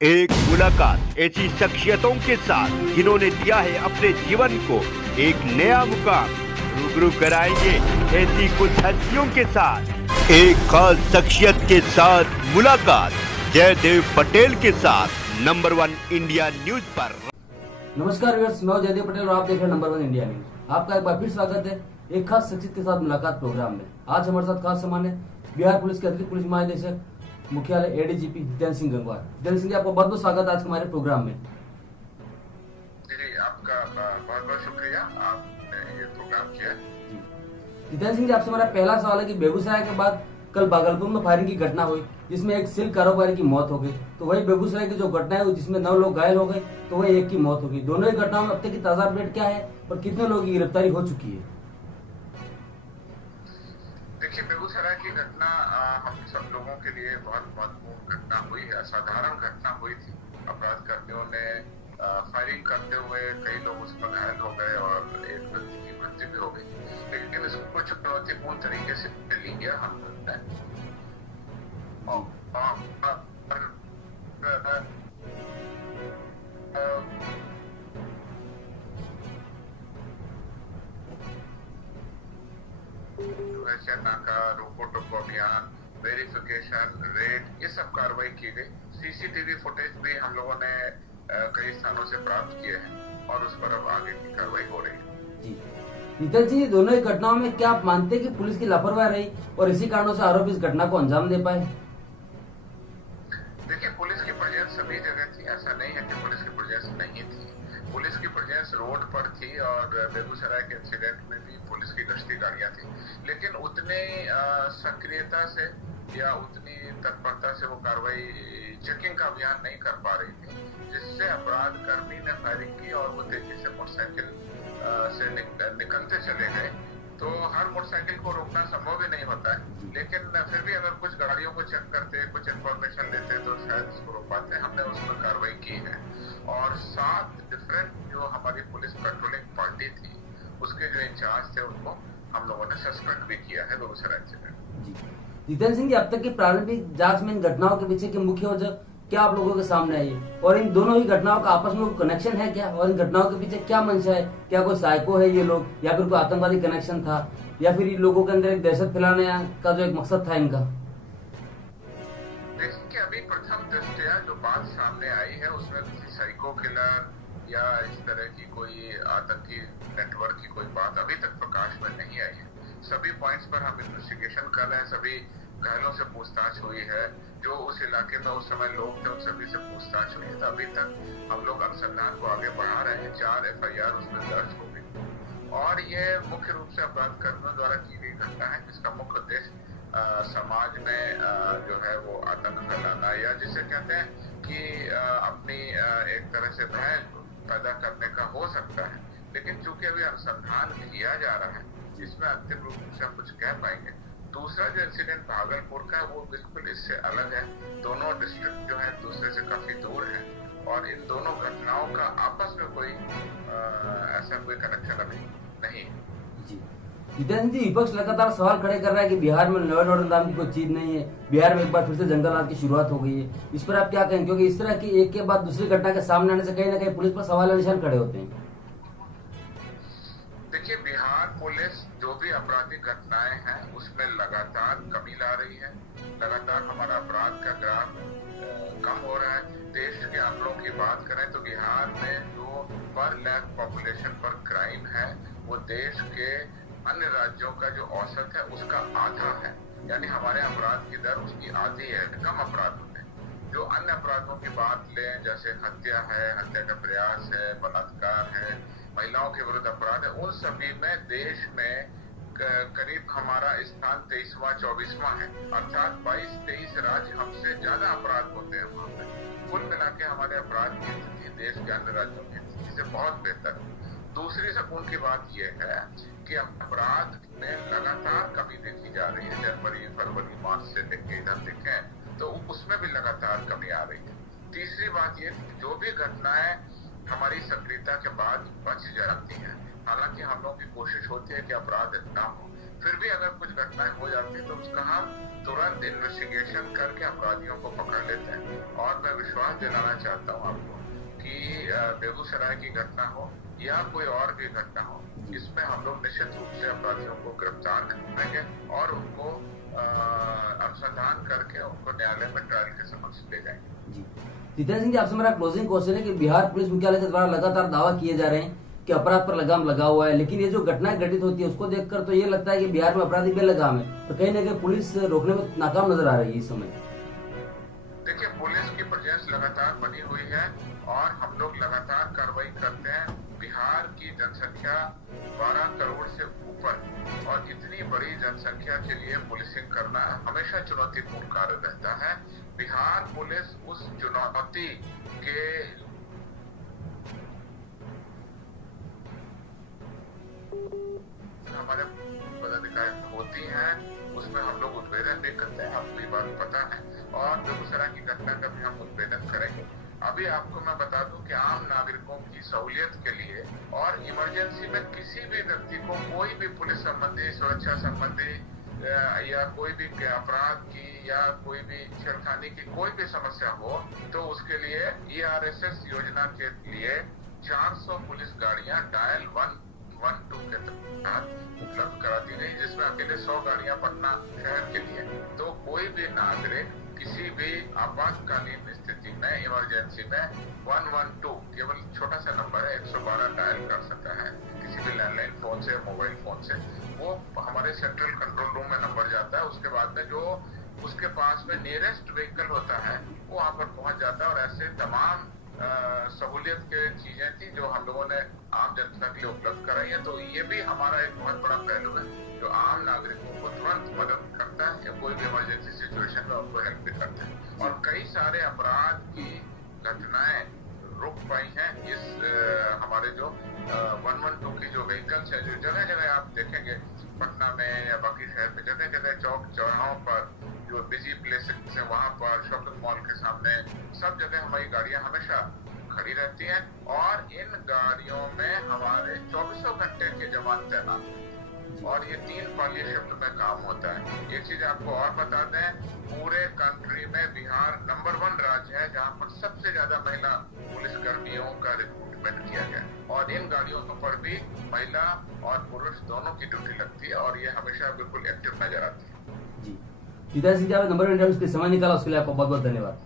एक मुलाकात ऐसी शख्सियतों के साथ जिन्होंने दिया है अपने जीवन को एक नया मुकाम। रूबरू कराएंगे ऐसी कुछ हस्तियों के साथ एक खास शख्सियत के साथ मुलाकात जयदेव पटेल के साथ नंबर 1 इंडिया न्यूज पर। नमस्कार व्यूअर्स, मैं जयदेव पटेल और आप देख रहे हैं नंबर 1 इंडिया न्यूज। आपका एक बार फिर स्वागत है एक खास शख्सियत के साथ मुलाकात प्रोग्राम में। आज हमारे साथ खास सामान है बिहार पुलिस के अतिरिक्त पुलिस महानिदेशक मुख्यालय एडीजीपी जितेंद्र सिंह गंगवार। जितेंद्र सिंह जी, आपका बहुत बहुत स्वागत है आज हमारे प्रोग्राम में। जी, आपका बहुत बहुत शुक्रिया, आपने ये प्रोग्राम किया। जितेंद्र सिंह जी, आपसे हमारा पहला सवाल है कि बेगूसराय के बाद कल भागलपुर में फायरिंग की घटना हुई जिसमें एक सिल्क कारोबारी की मौत हो गई, तो वही बेगूसराय की जो घटना है जिसमें 9 लोग घायल हो गए, तो वही एक की मौत हो गई। दोनों ही घटनाओं में अब तक की ताजा अपडेट क्या है और कितने लोगों की गिरफ्तारी हो चुकी है? देखिए, बेगूसराय की घटना हम सब लोगों के लिए बहुत महत्वपूर्ण घटना हुई है, असाधारण घटना हुई थी। अपराधकर्मियों ने फायरिंग करते हुए कई लोग उसमें घायल हो गए और एक व्यक्ति की मृत्यु भी हो गई, लेकिन इसको चुनौतीपूर्ण तरीके से लिया हमने। नाका, रोको टोको अभियान, वेरिफिकेशन, रेड, ये सब कार्रवाई की गई। सीसीटीवी फुटेज भी हम लोगों ने कई स्थानों से प्राप्त किए हैं और उस पर अब आगे की कार्रवाई हो रही है। जितेंद्र जी, दोनों ही घटनाओं में क्या आप मानते हैं कि पुलिस की लापरवाही रही और इसी कारणों से आरोपी इस घटना को अंजाम दे पाए? देखिए, पुलिस की प्रेजेंस सभी जगह थी, ऐसा नहीं है कि पुलिस की प्रेजेंस नहीं थी। पुलिस की प्रेजेंस रोड पर थी और बेगूसराय के इंसिडेंट में भी पुलिस की गश्ती गाड़ियां थी, लेकिन उतने सक्रियता से या उतनी तत्परता से वो कार्रवाई चेकिंग का अभियान नहीं कर पा रही थी, जिससे अपराध कर्मी ने फायरिंग की और वो तेजी से मोटरसाइकिल से निकलते चले गए। तो हर मोटरसाइकिल को रोकना संभव ही नहीं होता है, लेकिन फिर भी अगर कुछ गाड़ियों को चेक करते, कुछ इन्फॉर्मेशन लेते तो शायद उसको रोक पाते। हमने उस पर कार्रवाई की है और 7 डिफरेंट जो हमारी पुलिस पेट्रोलिंग पार्टी थी उसके जो इंचार्ज थे उनको हम लोगों ने सस्पेंड भी किया है बेगूसराय इंसिडेंट। जितेंद्र सिंह जी, अब तक की प्रारंभिक जांच में इन घटनाओं के पीछे की मुख्य वजह क्या आप लोगों के सामने आई है और इन दोनों ही घटनाओं का आपस में कनेक्शन है क्या, और इन घटनाओं के पीछे क्या मंशा है? क्या कोई साइको है ये लोग या फिर कोई आतंकवादी कनेक्शन था या फिर लोगों के अंदर एक दहशत फैलाने का जो एक मकसद था इनका? देखिए, अभी प्रथम दृष्टया जो बात सामने आई है उसमें किसी साइको किलर या इस तरह की कोई आतंकी नेटवर्क की कोई बात अभी तक प्रकाश में नहीं आई है। सभी पॉइंट्स पर हम इन्वेस्टिगेशन कर रहे हैं, सभी घायलों से पूछताछ हुई है, जो उस इलाके में उस समय लोग थे उन सभी से पूछताछ हुई है। तो अभी तक हम लोग अनुसंधान को आगे बढ़ा रहे हैं। 4 FIR उसमें दर्ज हो गई और ये मुख्य रूप से अपराध कर्मियों द्वारा की गई घटना है, जिसका मुख्य उद्देश्य समाज में जो है वो आतंक फैलाना या जिसे कहते हैं कि अपनी एक तरह से भय पैदा करने का हो सकता है। लेकिन चूंकि अभी अनुसंधान किया जा रहा है, इसमें अंतिम रूप से हम कुछ कह पाएंगे। दूसरा जो इंसिडेंट भागलपुर का है वो बिल्कुल इससे अलग है। दोनों डिस्ट्रिक्ट जो है दूसरे से काफी दूर है और इन दोनों घटनाओं का आपस में कोई ऐसा कोई कनेक्शन अभी नहीं है। जितेंद्र जी, विपक्ष लगातार सवाल खड़े कर रहा है कि बिहार में लॉ एंड ऑर्डर नाम की कोई चीज नहीं है, बिहार में एक बार फिर से जंगल राज की शुरुआत हो गई है। इस पर आप क्या कहेंगे, क्योंकि इस तरह की एक के बाद दूसरी घटना के सामने आने से कहीं ना कहीं पुलिस पर सवाल निशान खड़े होते हैं? देखिए, बिहार पुलिस जो भी आपराधिक घटनाएं हैं उसमें लगातार कमी ला रही है। लगातार हमारा अपराध का ग्राफ कम हो रहा है। देश के आंकड़ों की बात करें तो बिहार में जो पर लाख पॉपुलेशन पर क्राइम है वो देश के अन्य राज्यों का जो औसत है उसका आधा है, यानी हमारे अपराध की दर उसकी आधी है, कम अपराध होते हैं। जो अन्य अपराधों की बात लें, जैसे हत्या है, हत्या का प्रयास है, बलात्कार है, महिलाओं के विरुद्ध अपराध है, उन सभी में देश में करीब हमारा स्थान 23वां 24वां है, अर्थात 22-23 राज्य हमसे ज्यादा अपराध होते हैं वहां पे। कुल मिला के हमारे अपराध की स्थिति देश के अन्य राज्यों की स्थिति से बहुत बेहतर है। दूसरी सकून की बात यह है कि अपराध में लगातार कमी देखी जा रही है। जनवरी, फरवरी, मार्च से लेके इधर देखें तो उसमें भी लगातार कमी आ रही है। तीसरी बात यह कि जो भी घटनाएं हमारी सक्रियता के बाद बच जाती हैं, हालांकि हम लोगों की कोशिश होती है कि अपराध ना हो, फिर भी अगर कुछ घटनाएं हो जाती है तो उसका हम तुरंत इन्वेस्टिगेशन करके अपराधियों को पकड़ लेते हैं। और मैं विश्वास दिलाना चाहता हूँ आपको कि बेगूसराय की घटना हो या कोई और भी घटना हो, इसमें हम लोग निश्चित रूप से अपराधियों को गिरफ्तार करेंगे और उनको अनुसंधान करके उनको न्यायालय में ट्रायल के समक्ष ले जाएंगे। जी जितेंद्र सिंह जी, आपसे मेरा क्लोजिंग क्वेश्चन है कि बिहार पुलिस मुख्यालय के द्वारा लगातार दावा किए जा रहे हैं कि अपराध पर लगाम लगा हुआ है, लेकिन ये जो घटनाएं घटित होती है उसको देखकर तो ये लगता है कि बिहार में अपराधी बेलगाम है, तो कहीं ना कहीं पुलिस रोकने में नाकाम नजर आ रही है इस समय। देखिए, पुलिस की प्रेजेंस लगातार बनी हुई है और हम लोग लगातार कार्रवाई करते हैं। बिहार की जनसंख्या 12 करोड़ से ऊपर और इतनी बड़ी जनसंख्या के लिए पुलिसिंग करना हमेशा चुनौतीपूर्ण कार्य रहता है। बिहार पुलिस उस चुनौती के हमारे पदाधिकारी होती हैं, उसमें हम लोग उद्भेदन भी करते हैं, आपको ये बात पता है। और बेगूसराय की घटना का भी हम उद्भेदन करेंगे। अभी आपको मैं बता दूं कि आम नागरिकों की सहूलियत के लिए और इमरजेंसी में किसी भी व्यक्ति को कोई भी पुलिस संबंधी, सुरक्षा संबंधी या कोई भी अपराध की या कोई भी छेड़खानी की कोई भी समस्या हो तो उसके लिए ERSS योजना के लिए 400 पुलिस गाड़ियां डायल 112 के तहत उपलब्ध करा दी गई, जिसमें अकेले 100 गाड़ियां पटना शहर के लिए। तो कोई भी नागरिक किसी भी आपातकालीन स्थिति में, इमरजेंसी में 112 केवल छोटा सा नंबर है, 112 डायल कर सकता है किसी भी लैंडलाइन फोन से, मोबाइल फोन से। वो हमारे सेंट्रल कंट्रोल रूम में नंबर जाता है, उसके बाद में जो उसके पास में नियरेस्ट व्हीकल होता है वो वहां पर पहुंच जाता है। और ऐसे तमाम सहूलियत के चीजें थी जो हम लोगों ने आम जनता के लिए उपलब्ध कराई है। तो ये भी हमारा एक बहुत बड़ा पहलू है जो आम नागरिकों को तुरंत मदद करता है या कोई भी इमरजेंसी सिचुएशन में उनको हेल्प भी करता है। और कई सारे अपराध की घटनाएं रुक पाई हैं इस हमारे जो 112 की जो व्हीकल्स है, जो जगह जगह आप देखेंगे पटना में या बाकी शहर में जगह जगह चौक चौराहों पर जो बिजी प्लेसेस है वहां पर, शॉपिंग मॉल के सामने, सब जगह हमारी गाड़ियां हमेशा खड़ी रहती हैं। और इन गाड़ियों में हमारे 24 घंटे के जवान तैनात हैं और ये 3 पाली शिफ्ट में काम होता है। एक चीज आपको और बता दें, पूरे कंट्री में बिहार नंबर 1 राज्य है जहां पर सबसे ज्यादा महिला पुलिस कर्मियों का रिक्रूटमेंट किया गया। और इन गाड़ियों पर भी महिला और पुरुष दोनों की ड्यूटी लगती है और ये हमेशा बिल्कुल एक्टिव नजर आती है। जी जितेंद्र सिंह जी, नंबर इंटरव्यू के समय निकाला उसके लिए आपका बहुत बहुत धन्यवाद।